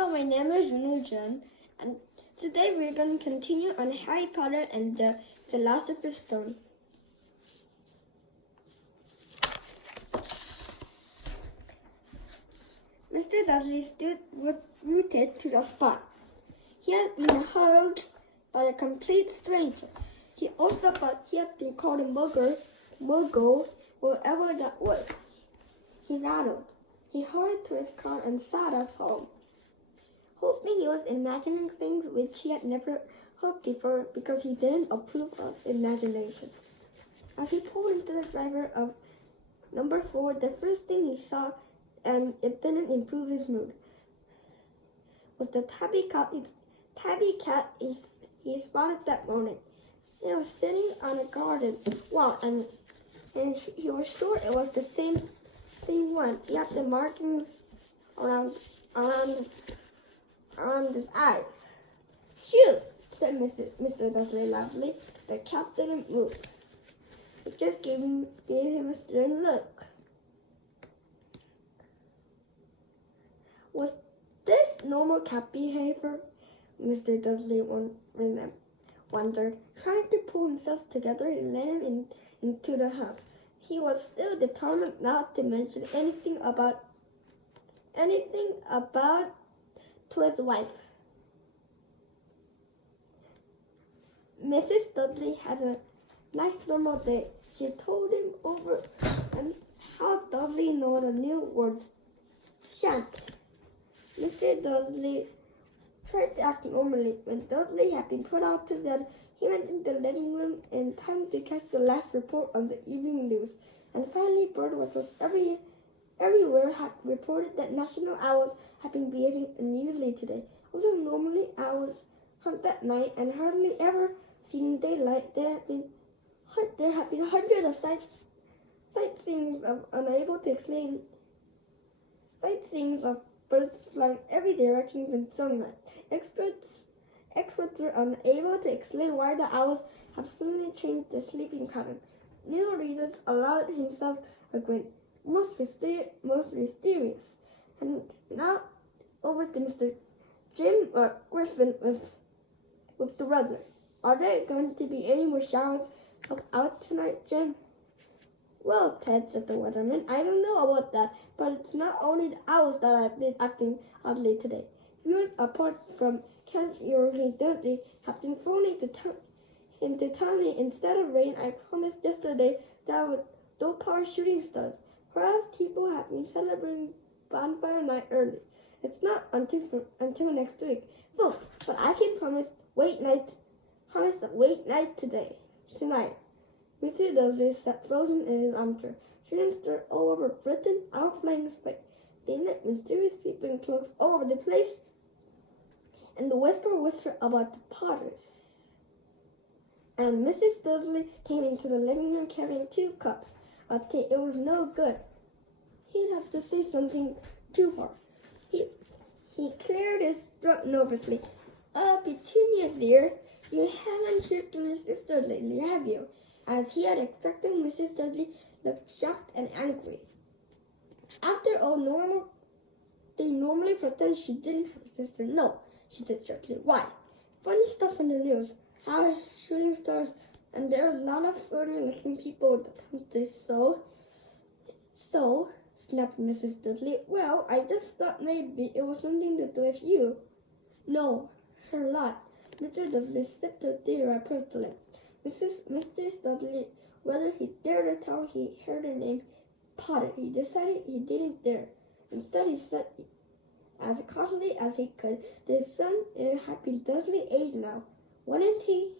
Hello, my name is Yoonho, and today we're going to continue on Harry Potter and the Philosopher's Stone. Mr. Dursley stood rooted to the spot. He had been hugged by a complete stranger. He also thought he had been called a muggle, whatever that was. He rattled. He hurried to his car and sat at home, hoping he was imagining things which he had never heard before because he didn't approve of imagination. As he pulled into the driver of number 4, the first thing he saw, and it didn't improve his mood, was the tabby cat he spotted that morning. It was sitting on a garden wall, and he was sure it was the same one. He had the markings around his eyes. "Shoot!" said Mr. Dursley loudly. The cat didn't move. It just gave him a stern look. Was this normal cat behavior? Mr. Dursley wondered. Trying to pull himself together, he led him into the house. He was still determined not to mention anything about to his wife. Mrs. Dudley had a nice normal day. She told him over and how Dudley know the new word, shan't. Mr. Dudley tried to act normally. When Dudley had been put out to bed, he went into the living room in time to catch the last report on the evening news. And finally, birdwatchers everywhere had reported that national owls had been behaving unusually today. Although normally owls hunt at night and hardly ever seen in daylight, there had been hundreds of sightseeings of birds flying every direction in sunlight. Experts were unable to explain why the owls have suddenly changed their sleeping pattern. Neil Readers allowed himself a grin, most mysterious. And now over to Mr. Jim Griffin with the weather. Are there going to be any more showers out tonight, Jim? Well, Ted, said the weatherman, I don't know about that, but it's not only the owls that have been acting oddly today. Viewers apart from Kent Yoonho Dudley have been phoning to tell me instead of rain, I promised yesterday that would no power shooting stars. Perhaps people have been celebrating bonfire night early. It's not until next week, folks. But I can promise a wait night tonight. Mr. Dursley sat frozen in his armchair. Children stirred all over Britain, outflying space. They met mysterious people in clothes all over the place, and the whisper about the Potters. And Mrs. Dursley came into the living room carrying 2 cups of tea. It was no good. He'd have to say something to her. He cleared his throat nervously. Petunia, dear, you haven't heard from your sister lately, have you? As he had expected, Mrs. Dudley looked shocked and angry. After all, they normally pretend she didn't have a sister. No, she said sharply. Why? Funny stuff in the news. How shooting stars, and there are a lot of further-looking people in the country, so, snapped Mrs. Dudley. Well, I just thought maybe it was something to do with you. No, a lot. Mr. Dudley sipped the tea purposely. Mrs. Dudley, whether he dared to tell he heard the name Potter, he decided he didn't dare. Instead, he said, as cautiously as he could, the son had been Dursley age now. Wouldn't he?